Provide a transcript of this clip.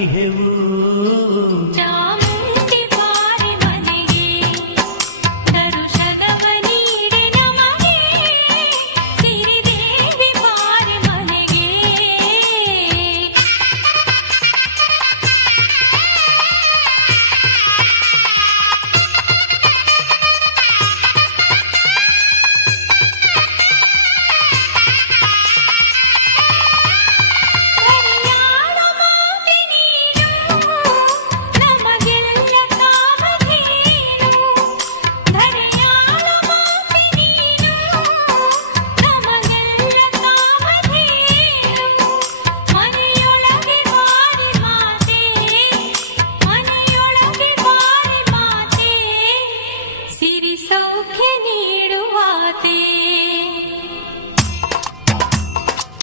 ಸಾರಿಹೆವು. ಚಾಮುಂಡಿ ಬಾರಿ ಮನೆಗೆ ದರುಶನವ ನೀಡೆ ನಮಗೆ, ಸಿರಿದೇವಿ ಬಾರಿ ಮನೆಗೆ. ಧರೆಯಾಳ ಮಾತೆ ನೀನು, ನಮಗೆಲ್ಲ ಕಾಮಧೇನು. ಧರೆಯಾಳ ಮಾತೆ ನೀನು, ನಮಗೆಲ್ಲ ಕಾಮಧೇನು. ಮನೆಯೊಳಗೆ ಬಾರಿ ಮಾತೆ, ಮನೆಯೊಳಗೆ ಬಾರಿ ಮಾತೆ, ಸಿರಿ ಸೌಖ್ಯ ನೀಡುವಾತೆ.